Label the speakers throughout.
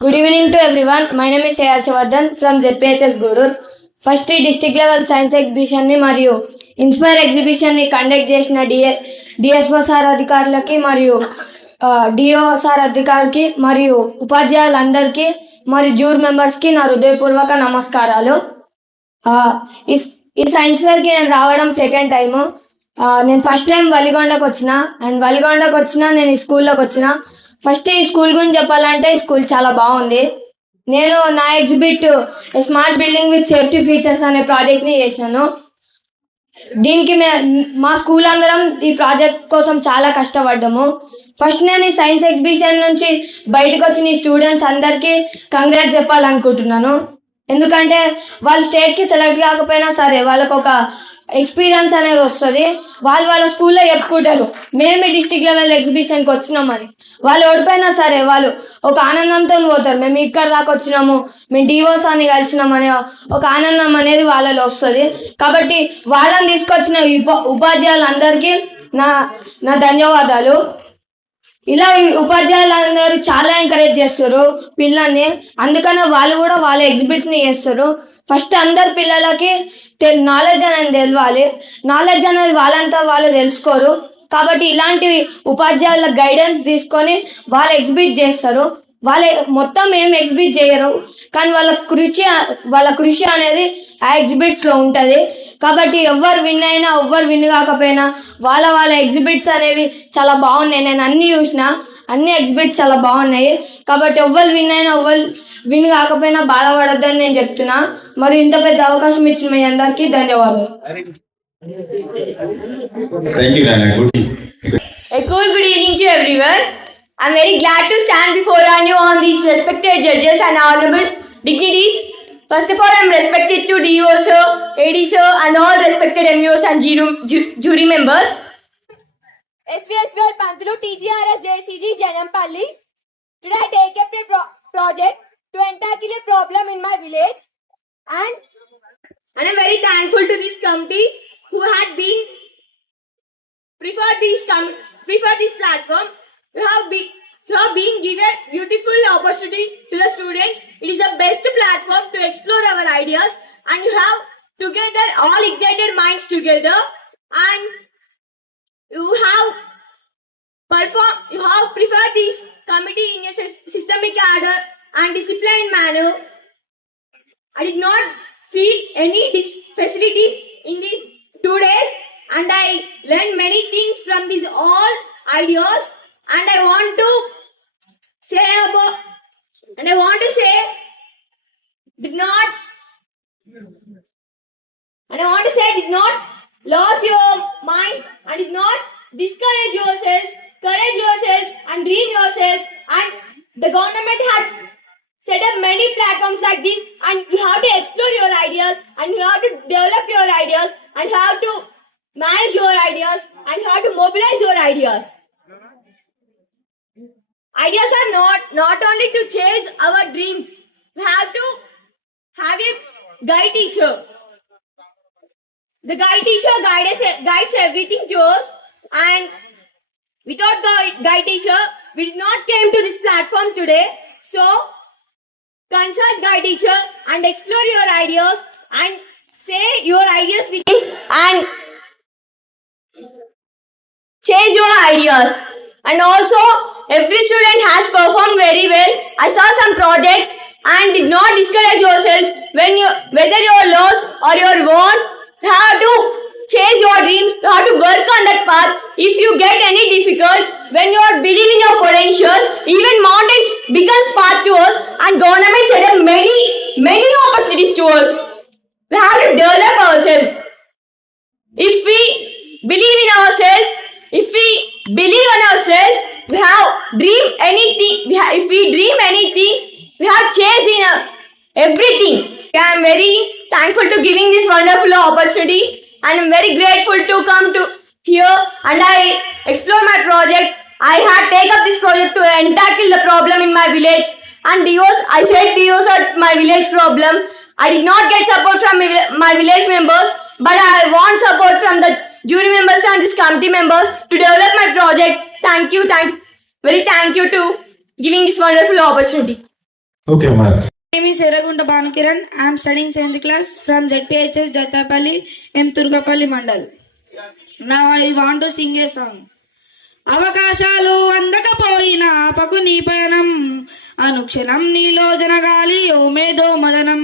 Speaker 1: Good evening to everyone. My name is A. From from ZPHS Gudur. First district level science ఎగ్జిబిషన్ని మరియు inspire ఎగ్జిబిషన్ని conduct చేసిన DA DSO sir అధికారులకి మరియు DO sir అధికారికి మరియు ఉపాధ్యాయులందరికీ మరియు జూర్ మెంబర్స్కి నా హృదయపూర్వక నమస్కారాలు ఈ ఈ సైన్స్ ఫేర్కి నేను రావడం సెకండ్ టైము నేను ఫస్ట్ టైం వలిగొండకు వచ్చిన అండ్ వలిగొండకు వచ్చిన నేను ఈ స్కూల్లోకి వచ్చిన ఫస్ట్ ఈ స్కూల్ గురించి చెప్పాలంటే ఈ స్కూల్ చాలా బాగుంది. నేను నా exhibit smart building with safety features అనే ప్రాజెక్ట్ని చేసినాను. దీనికి మే మా స్కూల్ అందరం ఈ ప్రాజెక్ట్ కోసం చాలా కష్టపడ్డాము. ఫస్ట్ నేను ఈ సైన్స్ ఎగ్జిబిషన్ నుంచి బయటకు వచ్చిన ఈ స్టూడెంట్స్ అందరికీ కంగ్రాట్స్ చెప్పాలనుకుంటున్నాను. ఎందుకంటే వాళ్ళు స్టేట్కి సెలెక్ట్ కాకపోయినా సరే వాళ్ళకు ఒక ఎక్స్పీరియన్స్ అనేది వస్తుంది. వాళ్ళు వాళ్ళ స్కూల్లో చెప్పుకుంటారు. మేము ఈ డిస్టిక్ లెవెల్ ఎగ్జిబిషన్కి వచ్చినామని వాళ్ళు ఓడిపోయినా సరే వాళ్ళు ఒక ఆనందంతో పోతారు. మేము ఇక్కడ దాకా వచ్చినాము. మేము డివోస్ అని కలిసినామనే ఒక ఆనందం అనేది వాళ్ళలో వస్తుంది. కాబట్టి వాళ్ళని తీసుకొచ్చిన ఉప ఉపాధ్యాయులందరికీ నా నా ధన్యవాదాలు. ఇలా ఈ ఉపాధ్యాయులందరూ చాలా ఎంకరేజ్ చేస్తారు పిల్లల్ని. అందుకనే వాళ్ళు కూడా వాళ్ళ ఎగ్జిబిట్ని చేస్తారు. ఫస్ట్ అందరు పిల్లలకి తె నాలెడ్జ్ అనేది తెలవాలి. నాలెడ్జ్ అనేది వాళ్ళంతా వాళ్ళు తెలుసుకోరు. కాబట్టి ఇలాంటి ఉపాధ్యాయుల గైడెన్స్ తీసుకొని వాళ్ళు ఎగ్జిబిట్ చేస్తారు. వాళ్ళ మొత్తం ఏం ఎగ్జిబిట్ చేయరు. కానీ వాళ్ళ కృషి వాళ్ళ కృషి అనేది ఆ ఎగ్జిబిట్స్లో ఉంటుంది. కాబట్టి ఎవరు విన్ అయినా ఎవరు విన్ కాకపోయినా వాళ్ళ వాళ్ళ ఎగ్జిబిట్స్ అనేవి చాలా బాగున్నాయి. నేను అన్నీ చూసిన అన్ని ఎగ్జిబిట్స్ చాలా బాగున్నాయి. కాబట్టి ఎవ్వరు విన్ అయినా ఎవ్వరు విన్ కాకపోయినా బాధపడొద్దని నేను చెప్తున్నా. మరి ఇంత పెద్ద అవకాశం ఇచ్చిన మీ అందరికీ ధన్యవాదాలు.
Speaker 2: A cool good evening to everyone. I'm very glad to stand before you on these respected judges and honorable dignities. First of all, I'm respected to DO sir, AD sir, and all respected MEOs and jury, ju- jury members.
Speaker 3: SVSVL Pantulu TGRS JCG Janampalli. Today I take up a pro- project to tackle a problem in my village and
Speaker 2: And I'm very thankful to this committee who had been preferred this com- preferred this platform. We have been you have been given beautiful opportunity to the students. It is the best platform to explore our ideas and you have together all ignited minds together and you have perform you have prepared this committee in a sys- systemic order and disciplined manner I did not feel any dis- facility in these two days and I learned many things from these all ideas and I want to say about and I want to say did not and I want to say did not lose your mind and did not discourage yourselves, courage yourselves and dream yourselves and the government had set up many platforms like this and you have to explore your ideas and you have to develop your ideas and have to manage your ideas and have to mobilize your ideas. Ideas are not not only to chase our dreams. We have to have a guide teacher. The guide teacher guides guides everything to us and without guide, guide teacher we did not came to this platform today. So consult guide teacher and explore your ideas and say your ideas with and chase your ideas and also every student has performed very well. I saw some projects. And did not discourage yourselves when you whether you're lost or you're won you have to chase your dreams. You have to work on that path. If you get any difficult when you are believing your potential even mountains becomes path to us and government set up many many opportunities to us. We have to develop ourselves. If we believe in ourselves, if we believe in ourselves, we have dream anything. We have, if we dream anything, we have chase in everything. I am very thankful to giving this wonderful opportunity, and I'm very grateful to come to here and I explore my project. I had take up this project to tackle the problem in my village. And DOs, I said DOs are my village problem. I did not get support from my village members, but I want support from the jury members and this committee members to develop my project. Thank you, thank very thank you to giving this wonderful opportunity.
Speaker 4: Okay, Mark.
Speaker 5: name is Eragunta Bhanukiran. I am studying 7th class from ZPHS Dattapalli in Turgapalli Mandal. Now I want to sing a song. అవకాశాలు అందకపోయినా ఆపకు నీ పయనం అనుక్షణం నీలో జనగాలి ఓ మేధో మదనం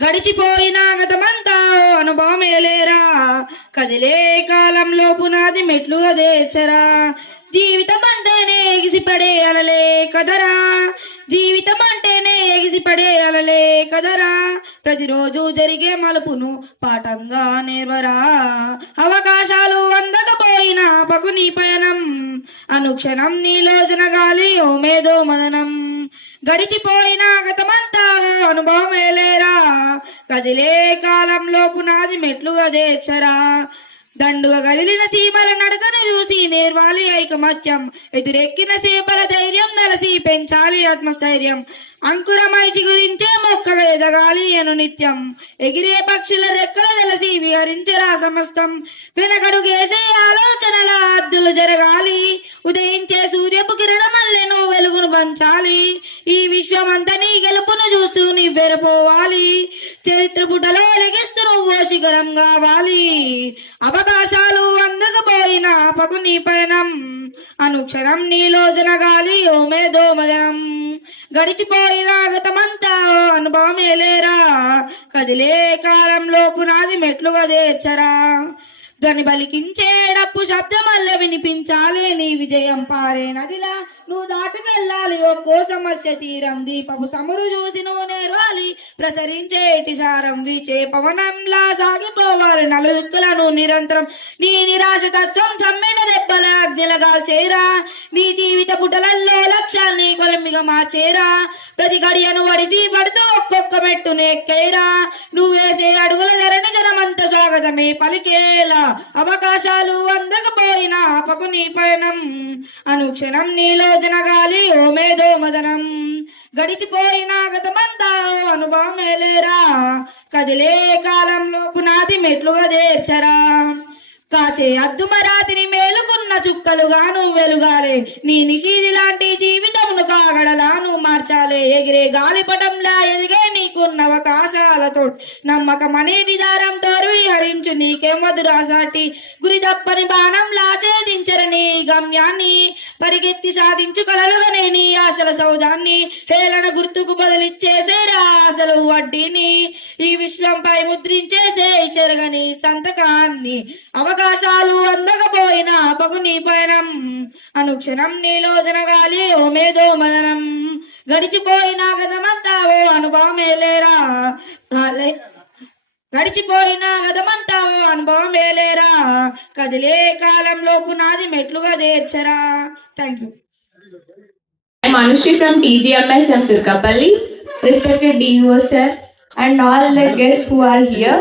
Speaker 5: గడిచిపోయిన గతమంతా ఓ అనుభవమేలేరా కదిలే కాలంలో పునాది మెట్లు అదేచరా జీవితం అంటేనే ఎగిసిపడే అలలే కదరా. జీవితం అంటేనే ఎగిసిపడే అలలే కదరా. ప్రతిరోజు జరిగే మలుపును పాఠంగా నేర్వరా. అవకాశాలు అందకపోయినా పకు నీ పయనం. అనుక్షణం నీలో జనగాలి ఓ మేధో మదనం. గడిచిపోయిన గతమంతా అనుభవమే లేరా. కదిలే కాలంలో పునాది మెట్లు దేర్చరా దండుగ కదిలిన సీమల నడకను చూసి నేర్వాలి ఐకమత్యం. ఎదురెక్కిన సేపల ధైర్యం నలసి పెంచాలి ఆత్మస్థైర్యం. అంకురమై చిగురించే మొక్కగా ఎదగాలి అను నిత్యం. ఎగిరే పక్షుల రెక్కలు తెలిసి విహరించరా సమస్తం. వెనకడుగేసే ఆలోచనల అద్దులు జరగాలి. ఉదయించే సూర్యపు కిరణమల్లెను వెలుగును పంచాలి. ఈ విశ్వమంతా నీ గెలుపును చూస్తూ నీ వెరపోవాలి చరిత్ర పుటలో లెగిస్తూ నువ్వు శిఖరం కావాలి. అవకాశాలు అందకపోయినా పకు నీ పయనం. అనుక్షరం నీలో జనగాలి ఓ మేధో మదనం. గడిచిపోయిన గతమంతా ఓ అనుభవమేలేరా కదిలే కాలంలో పునాది మెట్లుగా దేర్చరా ధ్వని బలికించేటప్పు శబ్దమల్ల వినిపించాలి నీ విజయం పారే నదిలా. నువ్వు దాటుకెళ్ళాలి ఒక్కో సమస్య తీరం. దీపపు సమురు చూసి నువ్వు నేర్వాలి ప్రసరించేటి సారం వీచే పవనంలా సాగిపోవాలి. నలుదుక్కులను నిరంతరం నీ నిరాశ తత్వం చమ్మిన దెబ్బల అగ్నిలగా చేరా నీ జీవిత పుటలల్లో లక్ష్యాల్ని కొలిమిగా మార్చేరా. ప్రతి గడియను వడిసి పడుతూ ఒక్కొక్క మెట్టును ఎక్కేరా నువ్వు వేసే అడుగుల ధరని జనమంత స్వాగతమే పలికేలా. అవకాశాలు అందకపోయినా ఆపకు నీ పయనం. అనుక్షణం నీలో జనగాలి ఓ మేధో మదనం. గడిచిపోయిన గతమంతా అనుభవం అనుభవమేలేరా కదిలే కాలంలో పునాది మెట్లుగా దేర్చరా. కాచే అద్దుమరాతిని మేలుకున్న చుక్కలుగాను వెలుగాలే. నీ నిషీది లాంటి జీవితమును కాగడలాను మార్చాలే. ఎగిరే గాలిపటంలా ఎదిగే నీకున్న అవకాశాలతో నమ్మకమనేటి దారంతో విహరించు నీకేం వదురాసాటి గురి తప్పని బాణంలా ఛేదించరని గమ్యాన్ని. పరిగెత్తి సాధించు కలలుగానే నీ ఆశల సౌదాన్ని హేళన గుర్తుకు బదిలిచ్చేసేరా అసలు వడ్డీని. ఈ విశ్వంపై ముద్రించేసే చెరగని సంతకాన్ని. అవకాశాలు అందకపోయినా పగుని పయనం. అనుక్షణం నీలో జనగాలి ఓ మేధో మదనం. గడిచిపోయిన గతమంతా ఓ అనుభవమే లేరా? గడిచిపోయిన గతమంతా ఓ అనుభవమేలేరా కదిలే కాలంలో పునాది మెట్లుగా దేర్చరా thank you
Speaker 6: I'm Anushri from TGMS M. Turkapalli, respected DUO sir, and all the guests who are here.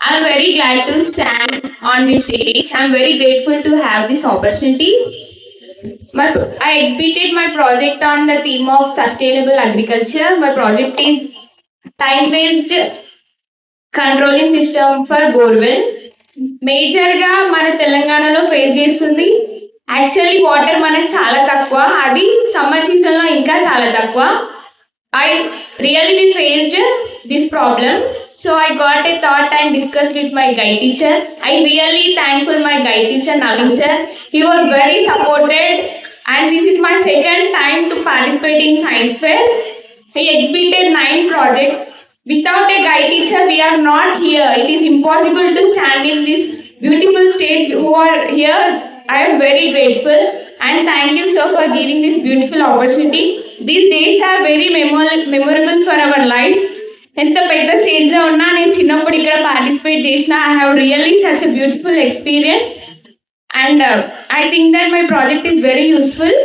Speaker 6: I'm very glad to stand on this stage. I'm very grateful to have this opportunity. My, I exhibited my project on the theme of sustainable agriculture. My project is time-based controlling system for borewell మేజర్గా మన తెలంగాణలో face చేస్తుంది. Actually water మనకు చాలా తక్కువ. అది summer సీజన్లో ఇంకా చాలా తక్కువ. I really be faced this problem so I got a thought and discuss with my guide teacher I really thankful my guide teacher Naveen sir he was very supported and this is my second time to participate in science fair He exhibited nine projects. Without a guide teacher, we are not here. It is impossible to stand in this beautiful stage who are here. I am very grateful and thank you, sir, for giving this beautiful opportunity. These days are very memorable, memorable for our life. ఎంత పెద్ద స్టేజ్లో ఉన్నా నేను చిన్నప్పుడు ఇక్కడ participate చేసిన I have really such a beautiful experience and I think that my project is very useful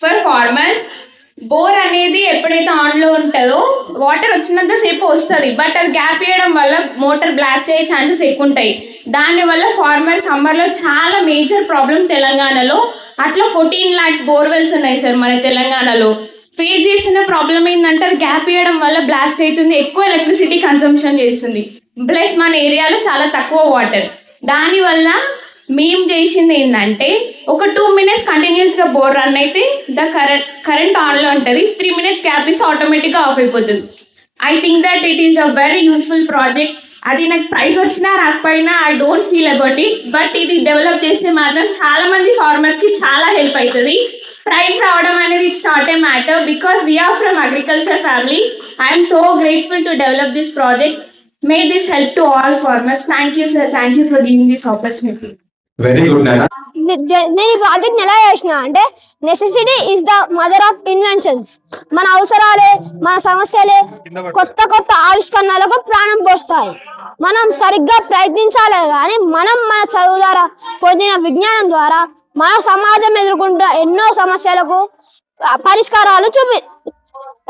Speaker 6: for farmers bore అనేది ఎప్పుడైతే ఆన్లో ఉంటుందో వాటర్ వచ్చినంత సేపు వస్తుంది. బట్ అది గ్యాప్ ఇవ్వడం వల్ల మోటార్ బ్లాస్ట్ అయ్యే ఛాన్సెస్ ఎక్కువ ఉంటాయి. దానివల్ల ఫార్మర్ సమ్మర్లో చాలా మేజర్ ప్రాబ్లం తెలంగాణలో. అట్లా ఫోర్టీన్ ల్యాక్స్ బోర్వెల్స్ ఉన్నాయి సార్ మన తెలంగాణలో. ఫేస్ చేసిన ప్రాబ్లం ఏంటంటే అది గ్యాప్ ఇవ్వడం వల్ల బ్లాస్ట్ అవుతుంది. ఎక్కువ ఎలక్ట్రిసిటీ కన్సంప్షన్ చేస్తుంది. ప్లస్ మన ఏరియాలో చాలా తక్కువ వాటర్ దానివల్ల మేము చేసింది ఏంటంటే ఒక టూ మినిట్స్ కంటిన్యూస్గా బోర్ రన్ అయితే ద కరెంట్ కరెంట్ ఆన్లో ఉంటుంది. త్రీ మినిట్స్ గ్యాప్ ఇస్తే ఆటోమేటిక్గా ఆఫ్ అయిపోతుంది. I think that it is a very useful project అది నాకు ప్రైస్ వచ్చినా రాకపోయినా I don't feel about it but ఇది డెవలప్ చేస్తే మాత్రం చాలా మంది ఫార్మర్స్కి చాలా హెల్ప్ అవుతుంది ప్రైజ్ రావడం అనేది it's not a matter because we're from agriculture family I'm so grateful to develop this project may this help to all farmers thank you sir thank you for giving
Speaker 4: this opportunity very
Speaker 7: good నేను ఈ project ఎలా చేసిన అంటే necessity is the mother of inventions మన అవసరాలే మన సమస్యలే కొత్త కొత్త ఆవిష్కరణలకు ప్రాణం పోస్తాయి. మనం సరిగ్గా ప్రయత్నించాలి కానీ మనం మన చదువు ద్వారా పొందిన విజ్ఞానం ద్వారా మన సమాజం ఎదుర్కొంటున్న ఎన్నో సమస్యలకు పరిష్కారాలు చూపి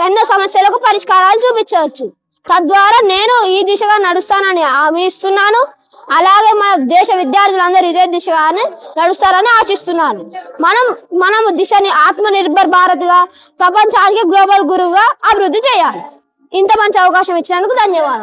Speaker 7: ఎన్నో సమస్యలకు పరిష్కారాలు చూపించవచ్చు. తద్వారా నేను ఈ దిశగా నడుస్తానని హామీ ఇస్తున్నాను. అలాగే మన దేశ విద్యార్థులందరూ ఇదే దిశగానే నడుస్తారని ఆశిస్తున్నాను. మనం మనం దిశని ఆత్మ నిర్భర్ భారత్గా ప్రపంచానికి గ్లోబల్ గురువుగా అభివృద్ధి చేయాలి. ఇంత మంచి అవకాశం ఇచ్చినందుకు ధన్యవాదాలు.